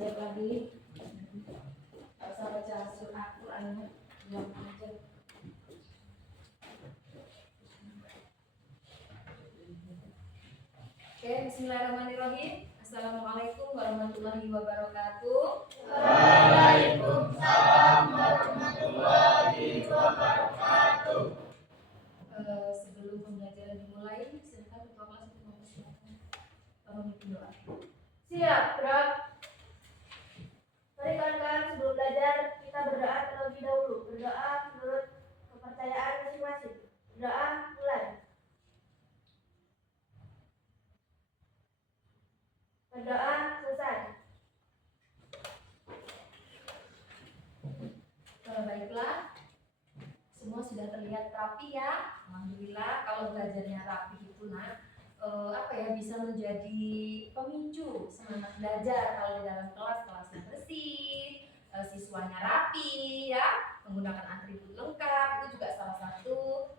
Siap lagi. Saya baca surah Al-Quran yang aja. Oke, bismillahirrahmanirrahim. Assalamualaikum warahmatullahi wabarakatuh. Waalaikumsalam warahmatullahi wabarakatuh. Sebelum pembelajaran dimulai, silakan ketua kelas untuk mempersilakan pemimpin doa. Siap, Prof. Mari kawan-kawan, sebelum belajar kita berdoa terlebih dahulu. Berdoa menurut kepercayaan masing-masing. Berdoa mulai. Berdoa selesai. Baiklah, semua sudah terlihat rapi ya. Alhamdulillah, kalau belajarnya rapi itu bisa menjadi pemicu semangat belajar. Kalau di dalam kelasnya bersih, siswanya rapi ya, menggunakan atribut lengkap, itu juga salah satu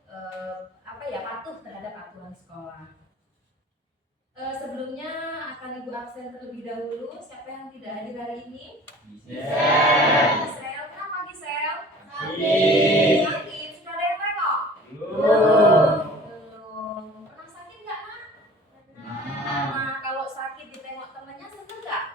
patuh terhadap aturan sekolah. Sebelumnya akan Ibu absen terlebih dahulu. Siapa yang tidak hadir hari ini? Gisel. Kenapa Gisel? Sakit. Sudah ada yang tengok? Belum. Pernah sakit nggak, Nak? Nah, kalau sakit ditengok temennya seneng nggak?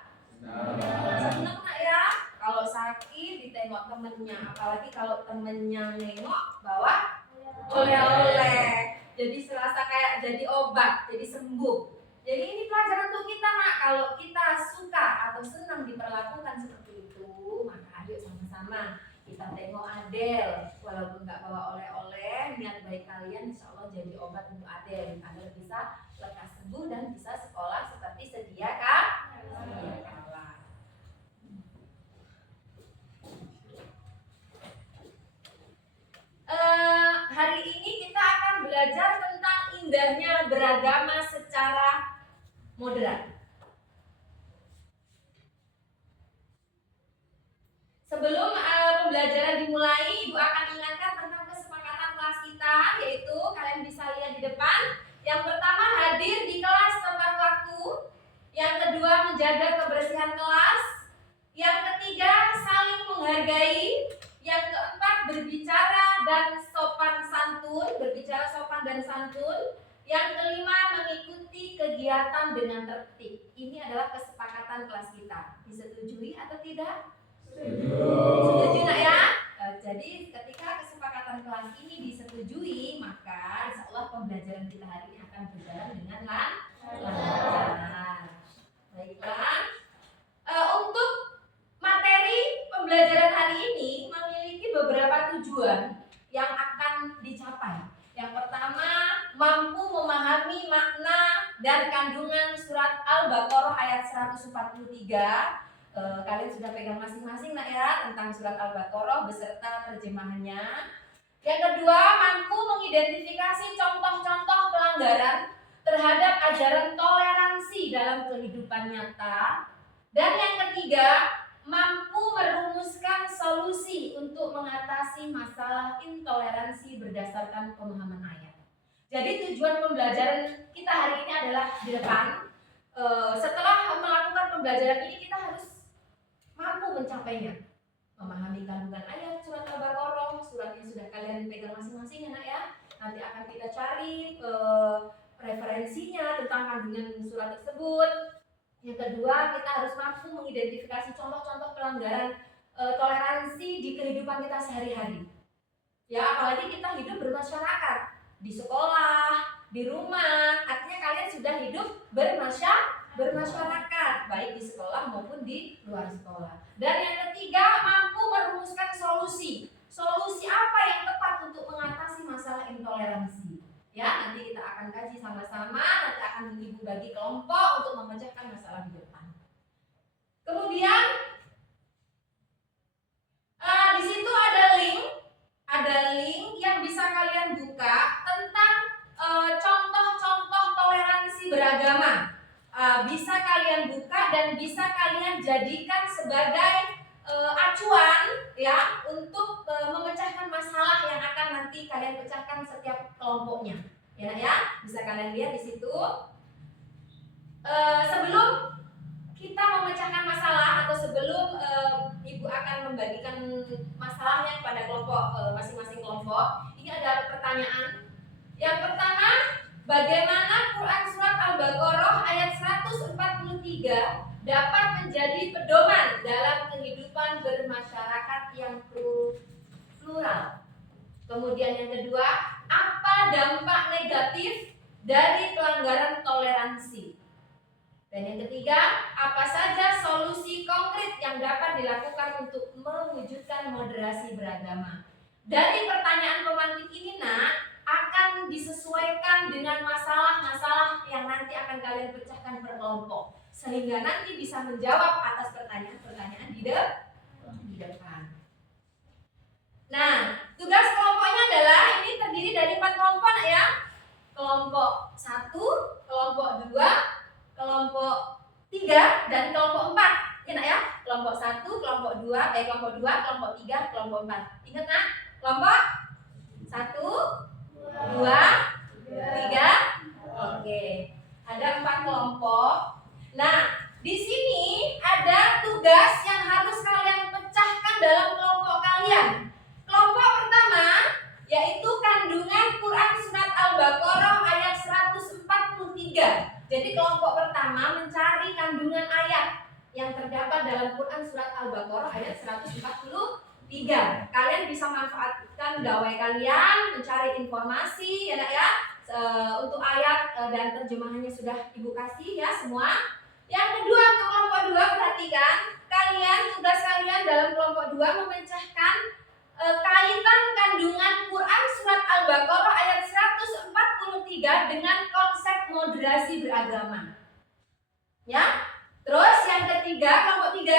Seneng, Nak ya. Kalau sakit ditengok temennya, apalagi kalau temennya nengok bawa oleh-oleh. Jadi serasa kayak jadi obat, jadi sembuh. Jadi ini pelajaran untuk kita, Nak. Kalau kita suka atau senang diperlakukan seperti itu, maka ayo sama-sama kita tengok Adel. Walaupun nggak bawa oleh-oleh, niat baik kalian insya Allah jadi obat untuk Adel agar bisa lekas sembuh dan bisa sekolah seperti sedia kala. Hari ini kita akan belajar tentang indahnya beragama secara moderat. Sebelum pembelajaran dimulai, Ibu akan ingatkan tentang kesepakatan kelas kita, yaitu kalian bisa lihat di depan. Yang pertama, hadir di kelas tepat waktu. Yang kedua, menjaga kebersihan kelas. Yang ketiga, saling menghargai. Yang keempat, berbicara sopan dan santun. Yang kelima, mengikuti kegiatan dengan tertib. Ini adalah kesepakatan kelas kita. Disetujui atau tidak? Setuju, Nak ya? Jadi ketika kesepakatan kelas ini disetujui, maka insya Allah pembelajaran kita hari ini akan berjalan dengan lancar. Baiklah. Untuk materi pembelajaran hari ini memiliki beberapa tujuan yang akan dicapai. Yang pertama, mampu memahami makna dan kandungan surat Al-Baqarah ayat 143. Kalian sudah pegang masing-masing, Nak ya, tentang surat Al-Baqarah beserta terjemahannya. Yang kedua, mampu mengidentifikasi contoh-contoh pelanggaran terhadap ajaran toleransi dalam kehidupan nyata. Dan yang ketiga, mampu merumuskan solusi untuk mengatasi masalah intoleransi berdasarkan pemahaman ayat. Jadi tujuan pembelajaran kita hari ini adalah di depan. Setelah melakukan pembelajaran ini kita harus mampu mencapainya. Memahami kandungan ayat surat Al-Baqarah, surat yang sudah kalian pegang masing-masing ya, Nak ya. Nanti akan kita cari referensinya tentang kandungan surat tersebut. Yang kedua, kita harus mampu mengidentifikasi contoh-contoh pelanggaran toleransi di kehidupan kita sehari-hari. Ya, apalagi kita hidup bermasyarakat, di sekolah, di rumah. Artinya kalian sudah hidup bermasyarakat, baik di sekolah maupun di luar sekolah. Dan yang ketiga, mampu merumuskan solusi. Solusi apa yang tepat untuk mengatasi masalah intoleransi? Ya, nanti kita akan kaji sama-sama. Nanti akan Ibu bagi kelompok untuk memecahkan masalah di depan. Kemudian di situ ada link yang bisa kalian buka tentang contoh-contoh toleransi beragama. Bisa kalian buka dan bisa kalian jadikan sebagai acuan ya untuk memecahkan masalah yang akan nanti kalian pecahkan setiap kelompoknya. Ya, bisa kalian lihat di situ. Sebelum kita memecahkan masalah atau membagikan masalahnya kepada kelompok masing-masing kelompok. Ini ada pertanyaan. Yang pertama, bagaimana Quran surat Al-Baqarah ayat 143 dapat menjadi pedoman dalam kehidupan bermasyarakat yang plural? Kemudian yang kedua, apa dampak negatif dari pelanggaran toleransi? Dan yang ketiga, apa saja solusi konkret yang dapat dilakukan untuk mewujudkan moderasi beragama? Dari pertanyaan pemantik ini, nak, akan disesuaikan dengan masalah-masalah yang nanti akan kalian pecahkan per kelompok, sehingga nanti bisa menjawab atas pertanyaan-pertanyaan di depan. Nah, tugas kelompoknya adalah ini terdiri dari 4 kelompok, nak, ya. Kelompok 1, kelompok 2, kelompok 3, dan kelompok 4. Ya, nak, ya. Kelompok 1, kelompok 2, kelompok 2, kelompok 3, kelompok 4. Ingat, nak? Kelompok 1, 2, 3. Oke. Ada 4 kelompok. Nah, di sini ada tugas yang harus kalian pecahkan dalam kelompok kalian. Kelompok pertama yaitu kandungan Quran surat Al-Baqarah ayat 143. Jadi kelompok pertama mencari kandungan ayat yang terdapat dalam Quran surat Al-Baqarah ayat 143. Kalian bisa manfaatkan gawai kalian mencari informasi, ya, nak, ya. Untuk ayat dan terjemahannya sudah Ibu kasih, ya, semua. Yang kedua, untuk kelompok 2, perhatikan, tugas kalian dalam kelompok 2 memecahkan kaitan kandungan Quran surat Al-Baqarah ayat 143 dengan konsep moderasi beragama. Ya. Terus yang ketiga, kelompok 3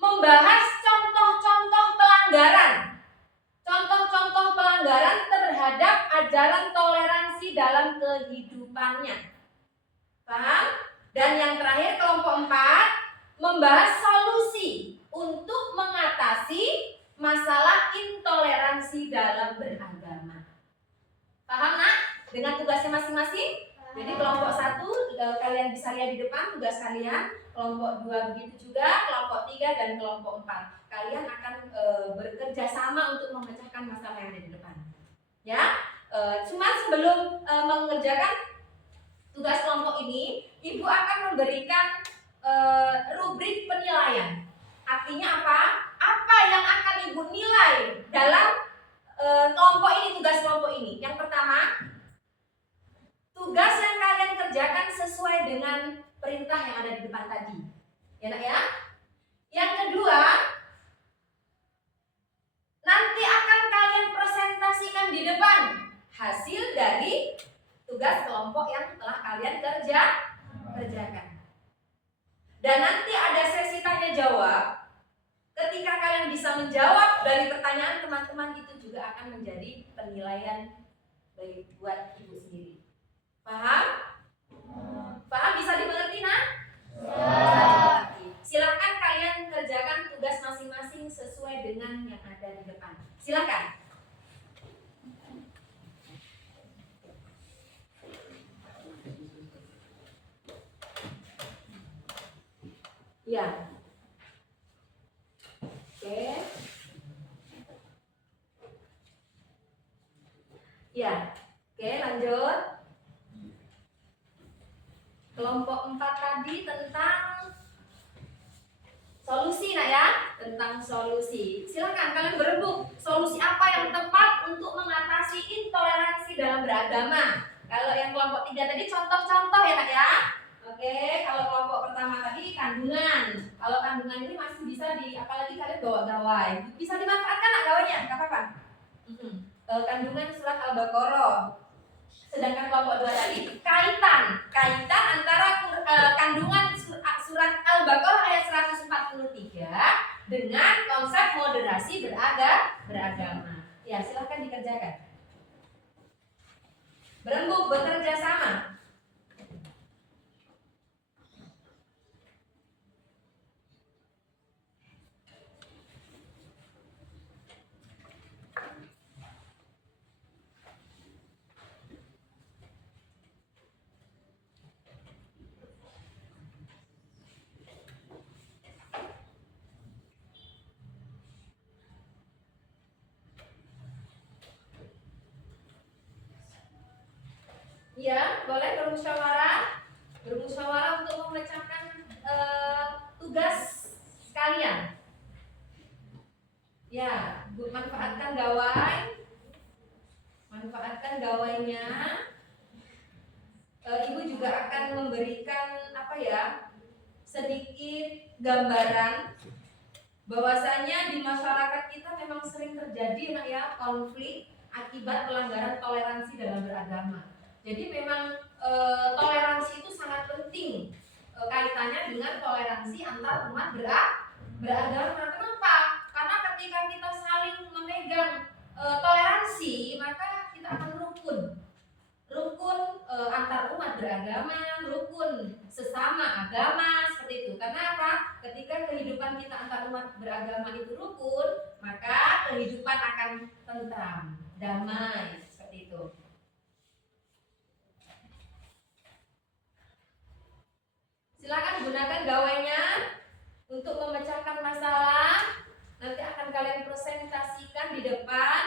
membahas contoh-contoh pelanggaran. Contoh-contoh pelanggaran terhadap ajaran toleransi dalam kehidupannya. Paham? Dan yang terakhir, kelompok 4 membahas solusi untuk mengatasi masalah intoleransi dalam beragama. Paham, nak? Dengan tugasnya masing-masing? Jadi kelompok 1 kalian bisa lihat di depan tugas kalian, kelompok 2 begitu juga, kelompok 3 dan kelompok 4. Kalian akan bekerja sama untuk memecahkan masalah yang ada di depan. Ya, cuma sebelum mengerjakan tugas kelompok ini, Ibu akan memberikan rubrik penilaian. Artinya apa? Apa yang akan Ibu nilai dalam kelompok ini, tugas kelompok ini? Yang pertama, tugas yang kalian kerjakan sesuai dengan perintah yang ada di depan tadi. Ya, nak, ya? Yang kedua, nanti akan kalian presentasikan di depan hasil dari tugas kelompok yang telah kalian kerjakan. Dan nanti ada sesi tanya jawab. Ketika kalian bisa menjawab dari pertanyaan teman-teman, itu juga akan menjadi penilaian buat Ibu sendiri. Paham? Paham? Bisa dimengerti, nak? Silakan kalian kerjakan tugas masing-masing sesuai dengan yang ada di depan. Silakan. Ya. Oke. Ya. Oke, lanjut. Kelompok 4 tadi tentang solusi, nak, ya. Tentang solusi. Silakan kalian berebut solusi apa yang tepat untuk mengatasi intoleransi dalam beragama. Kalau yang kelompok 3 tadi contoh-contoh, ya, nak, ya. Oke, kalau kelompok pertama tadi kandungan. Kalau kandungan ini masih bisa apalagi kalian bawa gawai. Bisa dimanfaatkan, nak, gawainya, enggak apa-apa. Kandungan surat Al-Baqarah. Sedangkan kelompok 2 tadi kaitan antara kandungan surat Al-Baqarah ayat 143 dengan konsep moderasi beragama. Ya, silahkan dikerjakan. Berembuk, bekerja sama. boleh bermusyawarah untuk memecahkan tugas kalian. Ya, manfaatkan gawainya. Ibu juga akan memberikan sedikit gambaran bahwasanya di masyarakat kita memang sering terjadi konflik akibat pelanggaran toleransi dalam beragama. Jadi memang toleransi itu sangat penting kaitannya dengan toleransi antar umat beragama. Kenapa? Karena ketika kita saling memegang toleransi, maka kita akan rukun antar umat beragama, rukun sesama agama, seperti itu. Karena apa? Ketika kehidupan kita antar umat beragama itu rukun, maka kehidupan akan tentram, damai, seperti itu. Silakan gunakan gawainya untuk memecahkan masalah. Nanti akan kalian presentasikan di depan.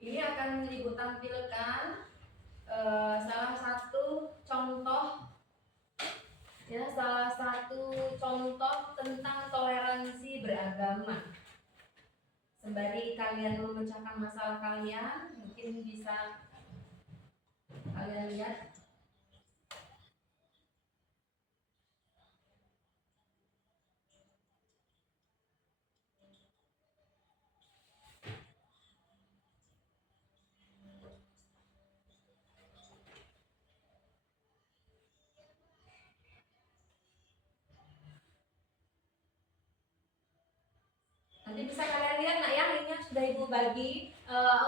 Ini akan Ibu tampilkan salah satu contoh tentang toleransi beragama. Sembari kalian memecahkan masalah kalian, mungkin bisa kalian lihat. Nanti bisa kalian lihat linknya sudah Ibu bagi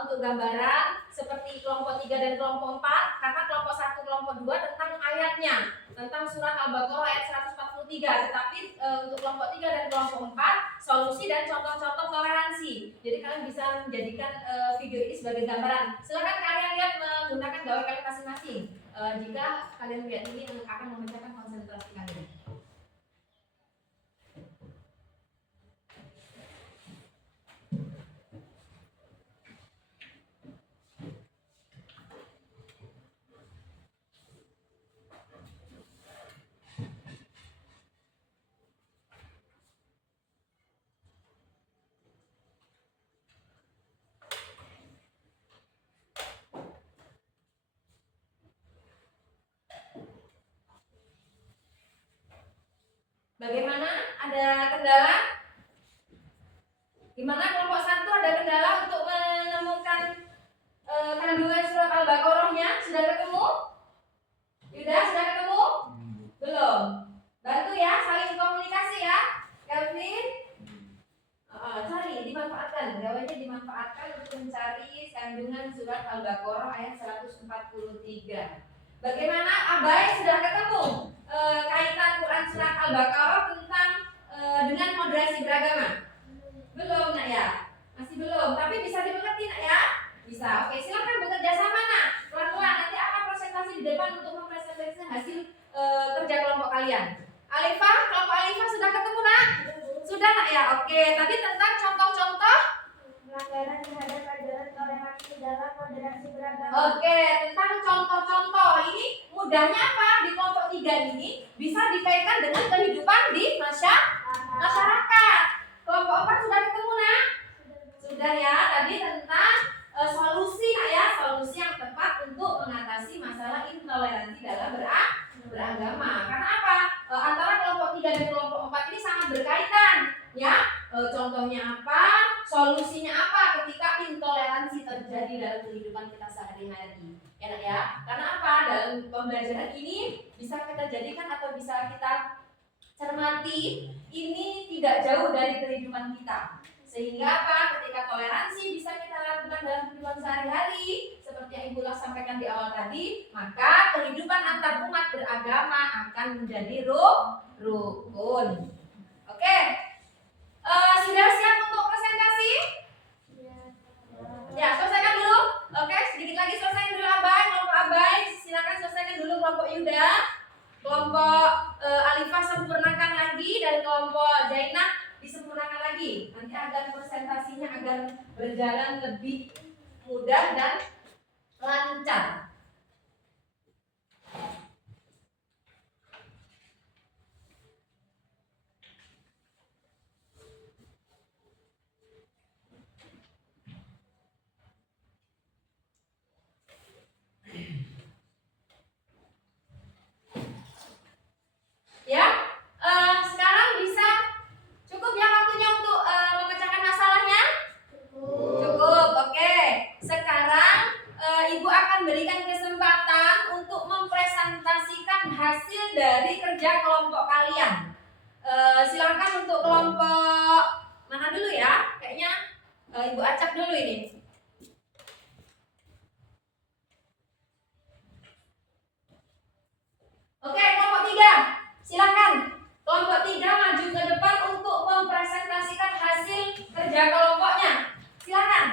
untuk gambaran seperti kelompok 3 dan kelompok 4, karena kelompok 1, kelompok 2 tentang ayatnya, tentang surat Al-Baqarah ayat 143, tetapi untuk kelompok 3 dan kelompok 4 solusi dan contoh-contoh toleransi. Jadi kalian bisa menjadikan video ini sebagai gambaran. Silakan kalian lihat menggunakan gawai kalian masing-masing. Jika kalian lihat ini akan memecahkan konsentrasi kalian. Bagaimana? Ada kendala? Gimana kelompok 1 ada kendala untuk menemukan kandungan surat Al-Baqarahnya? Sudah ketemu? Yuda, sudah ketemu? Belum? Bantu ya, saling komunikasi ya. Kelvin? Cari, dimanfaatkan. Gawainya dimanfaatkan untuk mencari kandungan surat Al-Baqarah ayat 143. Bagaimana? Abai sudah ketemu kaitan Quran surat Al-Baqarah tentang dengan moderasi beragama? Belum nak ya? Masih belum, tapi bisa dimengerti nak ya? Bisa. Oke, silakan bekerja sama nak. Pelan-pelan, nanti akan presentasi di depan untuk mempresentasikan hasil kerja kelompok kalian. Alifah, kelompok Alifah sudah ketemu nak? Sudah nak ya? Oke, tadi tentang contoh-contoh pelanggaran terhadap ajaran toleransi dalam moderasi beragama. Oke, tentang contoh-contoh ini mudahnya apa? Di kelompok 3 ini bisa dikaitkan dengan kehidupan di masyarakat. Kelompok 4 sudah ketemu nak? Sudah ya, tadi tentang solusi nak ya, solusi yang tepat untuk mengatasi masalah intoleransi dalam beragama. Karena apa? Antara kelompok 3 dan kelompok 4 ini sangat berkaitan ya. Contohnya apa? Solusinya apa ketika intoleransi terjadi dalam kehidupan kita sehari-hari? Ya nak ya. Karena apa? Dalam pembelajaran ini bisa kita jadikan atau bisa kita cermati, ini tidak jauh dari kehidupan kita. Sehingga apa? Ketika toleransi bisa kita lakukan dalam kehidupan sehari-hari, seperti yang Ibu sampaikan di awal tadi, maka kehidupan antar umat beragama akan menjadi rukun. Oke. Sudah siap untuk presentasi? Ya, selesaikan dulu. Oke, sedikit lagi selesaikan dulu Abai, kelompok Abai. Silakan selesaikan dulu kelompok Yuda. Kelompok Alifah sempurnakan lagi, dan kelompok Zainab disempurnakan lagi. Nanti agar presentasinya agar berjalan lebih mudah dan lancar. Ya, sekarang bisa cukup ya waktunya untuk memecahkan masalahnya? Cukup, oke. Sekarang Ibu akan berikan kesempatan untuk mempresentasikan hasil dari kerja kelompok kalian. Silakan untuk kelompok mana dulu ya? Kayaknya Ibu acak dulu ini. Oke, kelompok 3. Silakan. Kelompok 3 maju ke depan untuk mempresentasikan hasil kerja kelompoknya. Silakan.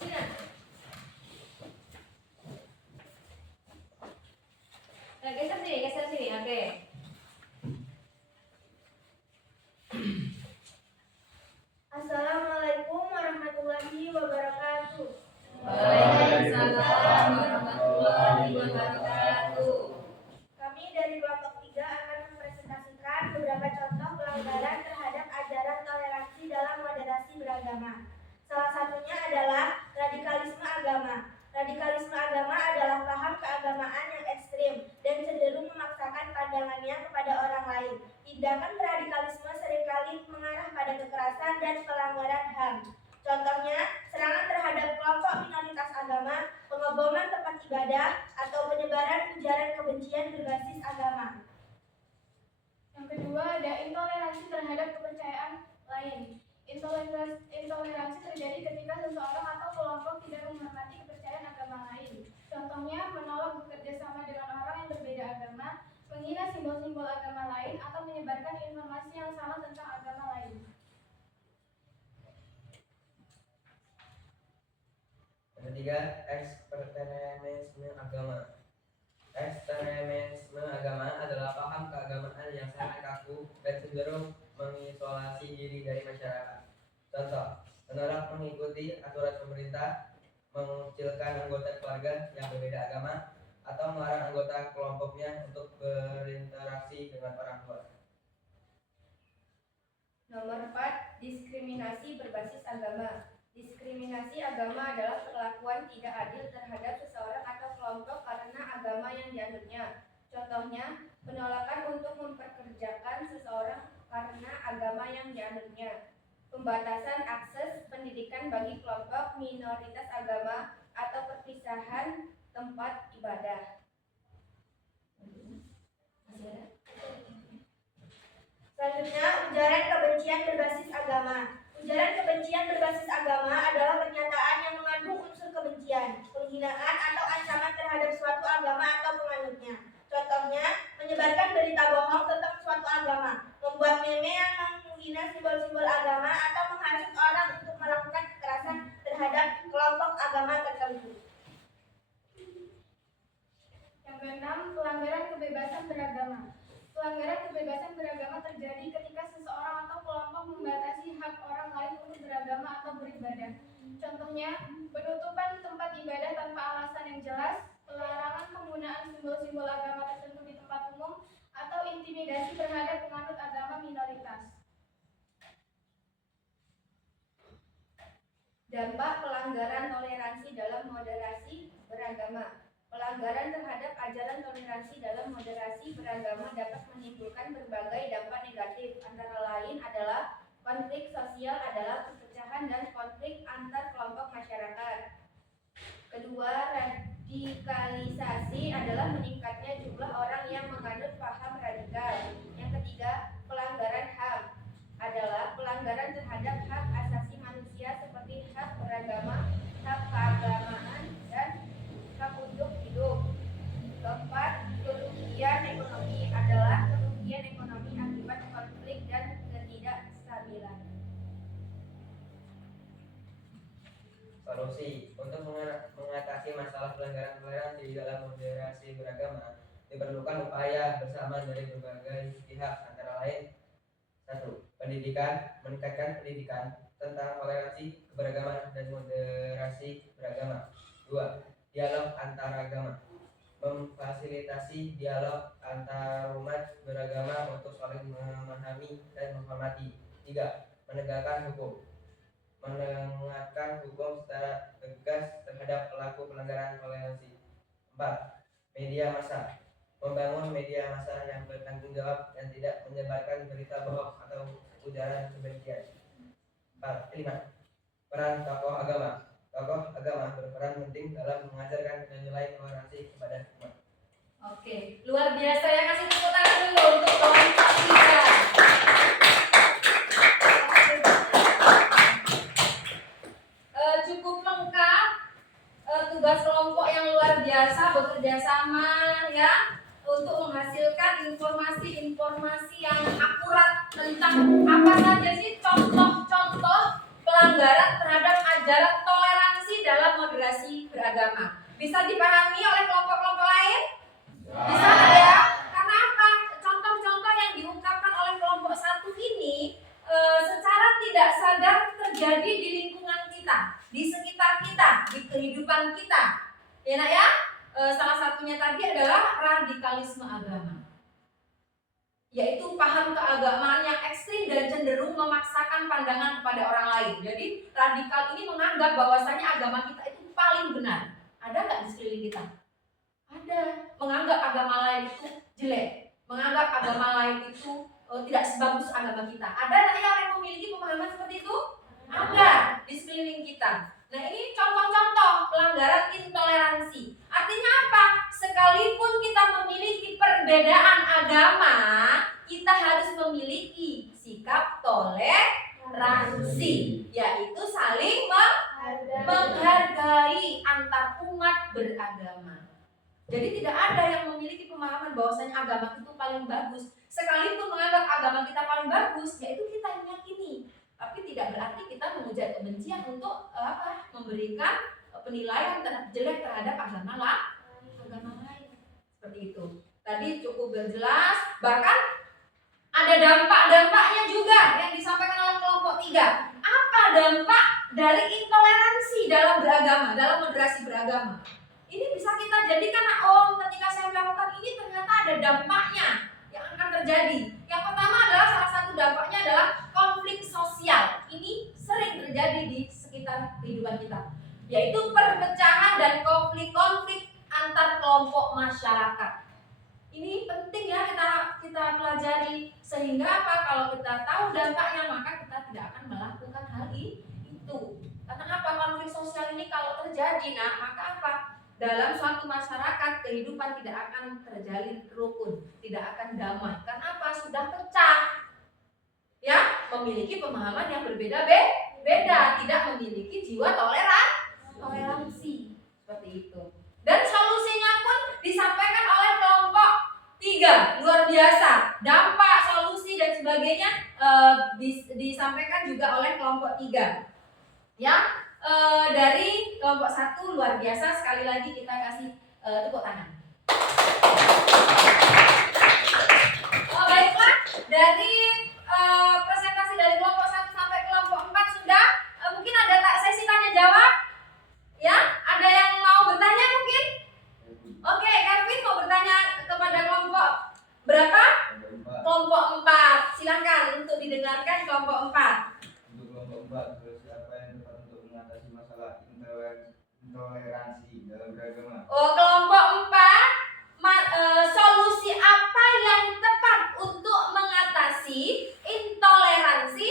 Sini. Nah, geser sini. Oke. Assalamualaikum warahmatullahi wabarakatuh. Waalaikumsalam warahmatullahi wabarakatuh. Kami dari kelompok 3 akan mempresentasikan beberapa contoh pelanggaran terhadap ajaran toleransi dalam moderasi beragama. Salah satunya adalah radikalisme agama. Radikalisme agama adalah paham keagamaan yang ekstrim dan cenderung memaksakan pandangannya kepada orang lain. Tindakan radikalisme seringkali mengarah pada kekerasan dan pelanggaran HAM. Contohnya, serangan terhadap kelompok minoritas agama, pengeboman tempat ibadah, atau penyebaran ujaran kebencian berbasis agama. Yang kedua ada intoleransi terhadap kepercayaan lain. Intoleransi terjadi ketika seseorang atau kelompok tidak menghormati kepercayaan agama lain. Contohnya, menolak bekerja sama dengan orang yang berbeda agama, menghina simbol-simbol agama lain, atau menyebarkan informasi yang salah tentang agama lain. Yang ketiga, ekstremisme agama. Ekstremisme agama adalah paham keagamaan yang sangat kaku dan cenderung mengisolasi diri dari masyarakat. Contoh, menolak mengikuti aturan pemerintah, mengucilkan anggota keluarga yang berbeda agama, atau melarang anggota kelompoknya untuk berinteraksi dengan orang tua. Nomor 4, diskriminasi berbasis agama. Diskriminasi agama adalah perlakuan tidak adil terhadap seseorang atau kelompok karena agama yang dianutnya. Contohnya, penolakan untuk memperkerjakan seseorang karena agama yang dianutnya. Pembatasan akses pendidikan bagi kelompok minoritas agama atau perpisahan tempat ibadah. Selanjutnya, ujaran kebencian berbasis agama. Ujaran kebencian berbasis agama adalah pernyataan yang mengandung unsur kebencian, penghinaan atau ancaman terhadap suatu agama atau penganutnya. Contohnya, menyebarkan berita bohong tentang suatu agama, membuat meme yang menghina simbol-simbol agama, atau menghasut orang untuk melakukan kekerasan terhadap kelompok agama tertentu. Yang keenam, pelanggaran kebebasan beragama. Pelanggaran kebebasan beragama terjadi ketika seseorang atau kelompok membatasi hak orang lain untuk beragama atau beribadah. Contohnya, penutupan tempat ibadah tanpa alasan yang jelas, pelarangan penggunaan simbol-simbol agama tertentu di tempat umum, atau intimidasi terhadap penganut agama minoritas. Dampak pelanggaran toleransi dalam moderasi beragama. Pelanggaran terhadap ajaran toleransi dalam moderasi beragama dapat menimbulkan berbagai dampak negatif. Antara lain adalah konflik sosial adalah perpecahan dan konflik antar kelompok masyarakat. Kedua, radikalisasi adalah meningkatnya jumlah orang yang menganut paham radikal. Yang ketiga, pelanggaran HAM adalah pelanggaran terhadap hak asasi manusia seperti hak beragama, hak keagamaan, Solusi untuk mengatasi masalah pelanggaran toleransi dalam moderasi beragama diperlukan upaya bersama dari berbagai pihak, antara lain: 1. Pendidikan, meningkatkan pendidikan tentang toleransi, keberagaman, dan moderasi beragama. 2. Dialog antaragama, memfasilitasi dialog antar umat beragama untuk saling memahami dan menghormati. 3. Menegakkan hukum, menegakkan hukum secara tegas terhadap pelaku pelanggaran toleransi. 4. Media massa, membangun media massa yang bertanggung jawab dan tidak menyebarkan berita bohong atau ujaran kebencian. 5. Peran tokoh agama. Tokoh agama berperan penting dalam mengajarkan nilai toleransi kepada umat. Oke, luar biasa ya, kasih tepuk tangan dulu untuk kelompok 3. Cukup lengkap, tugas kelompok yang luar biasa, bekerja sama ya untuk menghasilkan informasi-informasi yang akurat tentang apa saja sih contoh-contoh pelanggaran terhadap ajaran toleransi dalam moderasi beragama. Bisa dipahami oleh kelompok-kelompok lain? Bisa nggak ya? Karena apa? Contoh-contoh yang diungkapkan oleh kelompok 1 ini secara tidak sadar terjadi di lingkungan kita, di sekitar kita, di kehidupan kita. Ya nak ya? Salah satunya tadi adalah radikalisme agama, yaitu paham keagamaan yang ekstrim dan cenderung memaksakan pandangan kepada orang lain. Jadi radikal ini menganggap bahwasanya agama kita itu paling benar. Ada nggak di sekeliling kita? Ada. Menganggap agama lain itu jelek, menganggap agama lain itu tidak sebagus agama kita. Ada nggak yang memiliki pemahaman seperti itu? Ada di sekeliling kita. Nah, ini contoh-contoh pelanggaran intoleransi. Artinya apa? Sekalipun kita memiliki perbedaan agama, kita harus memiliki sikap toleransi, yaitu saling menghargai antar umat beragama. Jadi tidak ada yang memiliki pemahaman bahwasanya agama itu paling bagus. Sekalipun menganggap agama kita paling bagus, yaitu kita meyakini. Tapi tidak berarti kita menghujat kebencian untuk memberikan penilaian jelek terhadap agama lain. Seperti itu. Tadi cukup jelas. Bahkan ada dampak-dampaknya juga yang disampaikan oleh kelompok 3. Apa dampak dari intoleransi dalam beragama, dalam moderasi beragama? Ini bisa kita jadikan, ketika saya melakukan ini ternyata ada dampaknya yang akan terjadi. Yang pertama adalah, salah satu dampaknya adalah konflik sosial. Ini sering terjadi di sekitar kehidupan kita, yaitu perpecahan dan konflik-konflik antar kelompok masyarakat. Ini penting ya kita pelajari, sehingga apa? Kalau kita tahu dampaknya, maka kita tidak akan melakukan hal itu. Karena apa? Konflik sosial ini kalau terjadi, maka apa? Dalam suatu masyarakat, kehidupan tidak akan terjalin rukun, tidak akan damai. Karena apa? Sudah pecah. Ya, memiliki pemahaman yang berbeda-beda, tidak memiliki jiwa toleransi. Seperti itu. Dan solusinya pun disampaikan oleh kelompok 3. Luar biasa. Dampak, solusi dan sebagainya disampaikan juga oleh kelompok 3. Ya. Dari kelompok 1 luar biasa. Sekali lagi kita kasih tepuk tangan. Baiklah, dari presentasi dari kelompok 1 sampai kelompok 4 sudah. Mungkin ada sesi tanya jawab? Ya, ada yang mau bertanya mungkin? Oke, Kevin mau bertanya kepada kelompok berapa? Kelompok 4. Silakan untuk didengarkan kelompok 4. Untuk kelompok 4, siapa yang tepat untuk mengatasi masalah intoleransi dalam beragama? Kelompok 4, solusi apa yang tepat untuk mengatasi intoleransi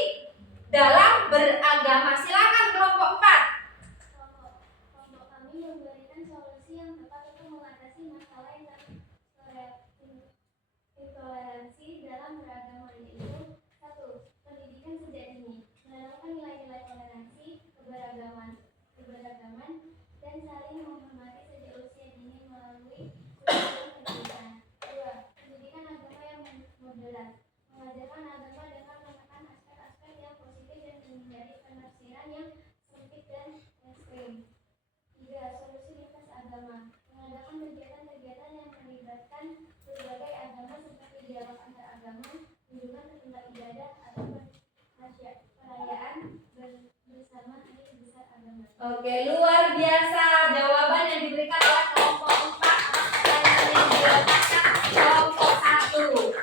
dalam beragama? Silakan kelompok 4. Kelompok kami memberikan solusi yang tepat untuk mengatasi masalah intoleransi dalam beragama, yaitu 1. Pendidikan sejak dini, menanamkan nilai-nilai toleransi, keberagaman, dan saling menghormati sejak usia dini melalui kurikulum pendidikan. Oke, luar biasa jawaban yang diberikan oleh kelompok 4 atas pertanyaan yang diletakkan kelompok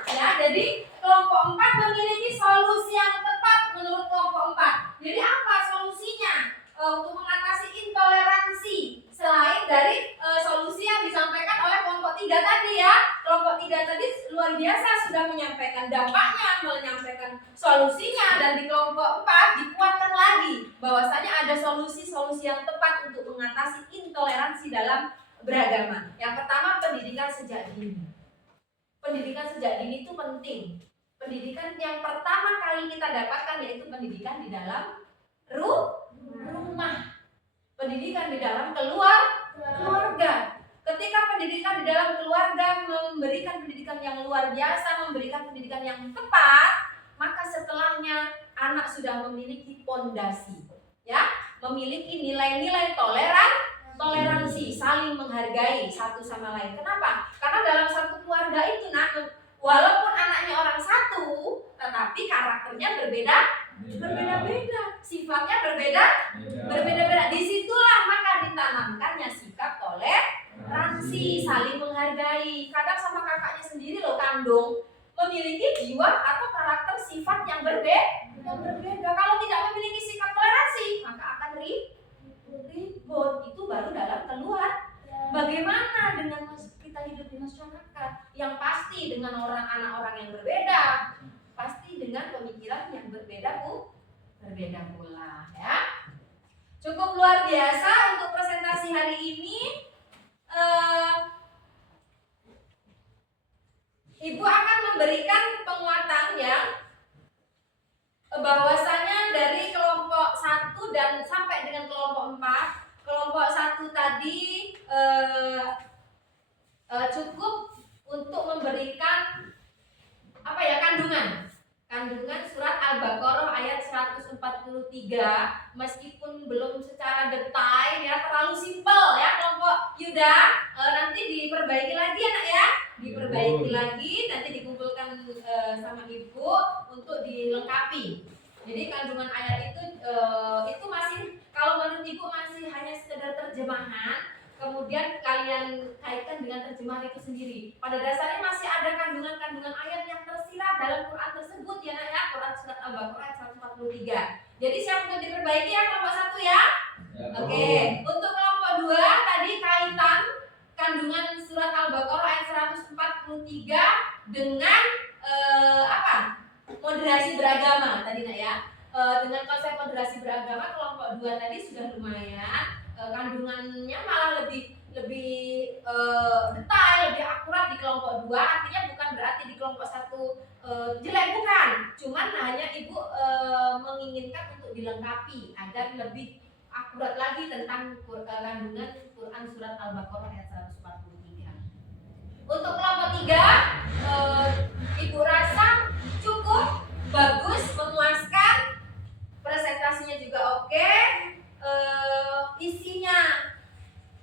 1. Ya, jadi kelompok 4 memiliki solusi yang tepat menurut kelompok 4. Jadi apa solusinya untuk mengatasi intoleransi selain dari solusi yang disampaikan oleh kelompok 3 tadi ya. Kelompok 3 tadi luar biasa sudah menyampaikan dampaknya, menyampaikan solusinya, dan di kelompok 4 dikuatkan lagi bahwasanya ada solusi-solusi yang tepat untuk mengatasi intoleransi dalam beragama. Yang pertama, pendidikan sejak dini. Pendidikan sejak dini itu penting. Pendidikan yang pertama kali kita dapatkan yaitu pendidikan di dalam rumah. Pendidikan di dalam keluarga. Ketika pendidikan di dalam keluarga memberikan pendidikan yang luar biasa, memberikan pendidikan yang tepat, maka setelahnya anak sudah memiliki pondasi, ya, memiliki nilai-nilai toleransi, saling menghargai satu sama lain. Kenapa? Karena dalam satu keluarga itu, nak, walaupun anaknya orang satu, tetapi karakternya berbeda-beda, sifatnya berbeda-beda. Disitulah maka ditanamkannya sikap toleransi, saling menghargai. Kadang sama kakaknya sendiri loh kandung memiliki jiwa atau karakter sifat yang berbeda. Kalau tidak memiliki sikap toleransi, maka akan ribut. Itu baru dalam keluarga. Bagaimana dengan kita hidup di masyarakat yang pasti dengan anak orang yang berbeda, pasti dengan pemikiran yang berbeda pula, ya. Cukup luar biasa untuk presentasi hari ini. Ibu akan memberikan penguatan ya, bahwasanya dari kelompok 1 dan sampai dengan kelompok 4. Kelompok 1 tadi cukup untuk memberikan kandungan surat Al-Baqarah ayat 143, meskipun belum secara detail ya, terlalu simpel ya kelompok Yuda. Nanti diperbaiki lagi ya, nak ya, diperbaiki lagi, nanti dikumpulkan sama ibu untuk dilengkapi. Jadi kandungan ayat itu masih, kalau menurut ibu masih hanya sekedar terjemahan. Kemudian kalian kaitkan dengan terjemahan itu sendiri. Pada dasarnya masih ada kandungan-kandungan ayat yang tersirat dalam Quran tersebut ya, nak ya. Quran surat Al-Baqarah ayat 143. Jadi siap untuk diperbaiki ya kelompok 1 ya. Oke. Untuk kelompok 2 tadi kaitan kandungan surat Al-Baqarah ayat 143 dengan moderasi beragama tadi, nak ya. Dengan konsep moderasi beragama kelompok 2 tadi sudah lumayan. Kandungannya malah lebih detail, lebih akurat di kelompok 2. Artinya bukan berarti di kelompok 1 jelek, bukan. Cuman hanya ibu menginginkan untuk dilengkapi agar lebih akurat lagi tentang kandungan Quran surat Al-Baqarah ayat 143. Untuk kelompok 3, ibu rasa cukup bagus, memuaskan, presentasinya juga oke. Isinya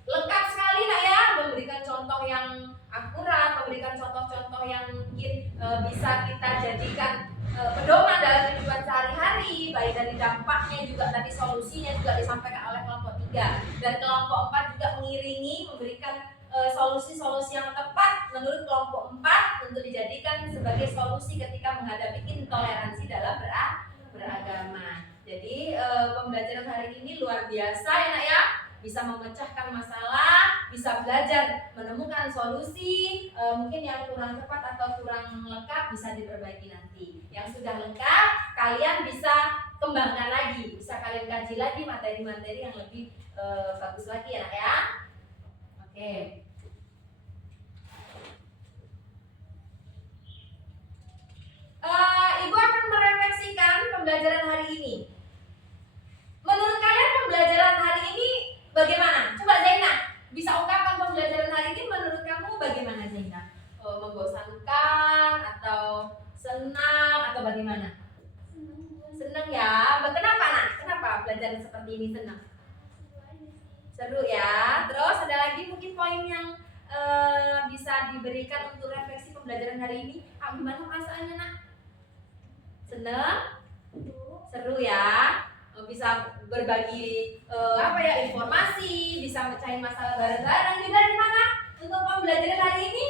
lengkap sekali, nak ya, memberikan contoh yang akurat, memberikan contoh-contoh yang mungkin bisa kita jadikan pedoman dalam kehidupan sehari-hari, baik dari dampaknya juga tadi solusinya juga disampaikan oleh kelompok 3, dan kelompok 4 juga mengiringi memberikan solusi-solusi yang tepat menurut kelompok 4 untuk dijadikan sebagai solusi ketika menghadapi intoleransi dalam beragama. Jadi pembelajaran hari ini luar biasa ya, nak ya, bisa memecahkan masalah, bisa belajar menemukan solusi. Mungkin yang kurang tepat atau kurang lengkap bisa diperbaiki nanti. Yang sudah lengkap kalian bisa kembangkan lagi, bisa kalian kaji lagi materi-materi yang lebih bagus lagi ya, nak ya. Oke. Ibu akan merefleksikan pembelajaran hari ini. Menurut kalian pembelajaran hari ini bagaimana? Coba Zaina, bisa ungkapkan pembelajaran hari ini menurut kamu bagaimana, Zaina? Membosankan atau senang atau bagaimana? Senang ya. Kenapa, nak? Kenapa belajar seperti ini senang? Seru ya. Terus ada lagi mungkin poin yang bisa diberikan untuk refleksi pembelajaran hari ini. Gimana perasaannya, nak? Senang? Seru ya. bisa berbagi informasi, bisa mecahin masalah bareng-bareng. Juga gimana untuk pembelajaran hari ini?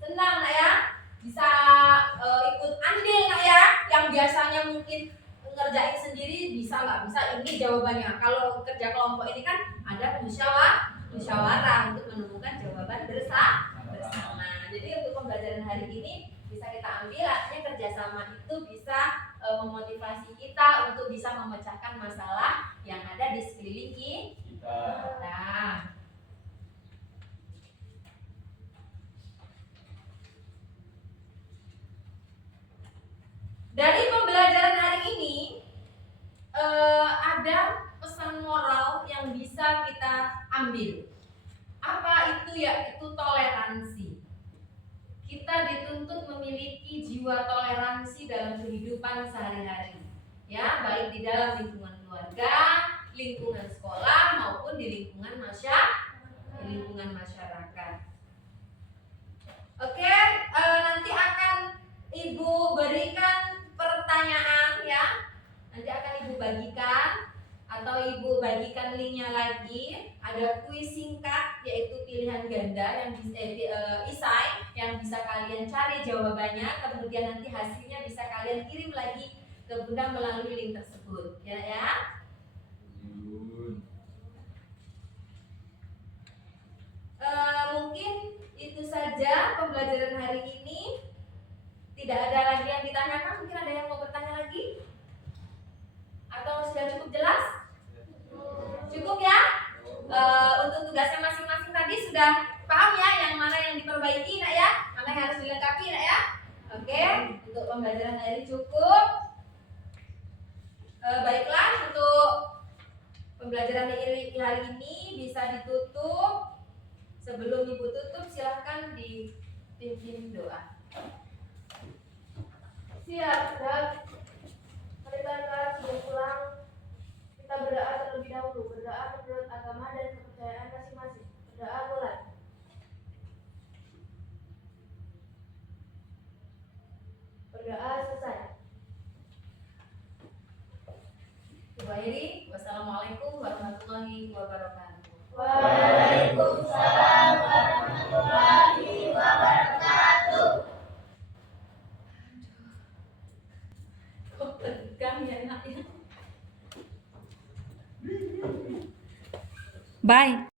Senang nak ya? Bisa ikut andil nak ya? Yang biasanya mungkin ngerjain sendiri bisa nggak bisa, ini jawabannya. Kalau kerja kelompok ini kan ada musyawarah untuk menemukan jawaban bersama. Jadi untuk pembelajaran hari ini bisa kita ambil, artinya kerjasama itu bisa memotivasi kita untuk bisa memecahkan masalah yang ada di sekeliling kita. Dari pembelajaran hari ini ada pesan moral yang bisa kita ambil. Apa itu? Yaitu toleransi. Kita dituntut memiliki jiwa toleransi dalam kehidupan sehari-hari, ya, baik di dalam lingkungan keluarga, lingkungan sekolah maupun di lingkungan masyarakat. Oke, nanti akan Ibu berikan pertanyaan ya. Nanti akan Ibu bagikan atau Ibu bagikan linknya lagi. Ada kuis singkat yaitu pilihan ganda yang isai yang bisa kalian cari jawabannya, kemudian nanti hasilnya bisa kalian kirim lagi ke Bunda melalui link tersebut. Ya. Mungkin itu saja pembelajaran hari ini. Tidak ada lagi yang ditanyakan. Mungkin ada yang mau bertanya lagi? Atau sudah cukup jelas? Cukup ya? Untuk tugasnya masing-masing tadi sudah paham ya, yang mana yang diperbaiki nak ya, mana yang harus dilengkapi nak ya. Oke, untuk pembelajaran hari cukup. Baiklah, untuk pembelajaran hari ini bisa ditutup. Sebelum Ibu tutup, silahkan dipimpin doa. Siap, Dad. Mari kita sebelum pulang kita berdoa terlebih dahulu. Berdoa menurut agama dan kepercayaan masing-masing. Berdoa mulai. Berdoa selesai. Ibu akhiri, wassalamualaikum warahmatullahi wabarakatuh. Waalaikumsalam warahmatullahi wabarakatuh. Kok tegang ya nak ya? Bye.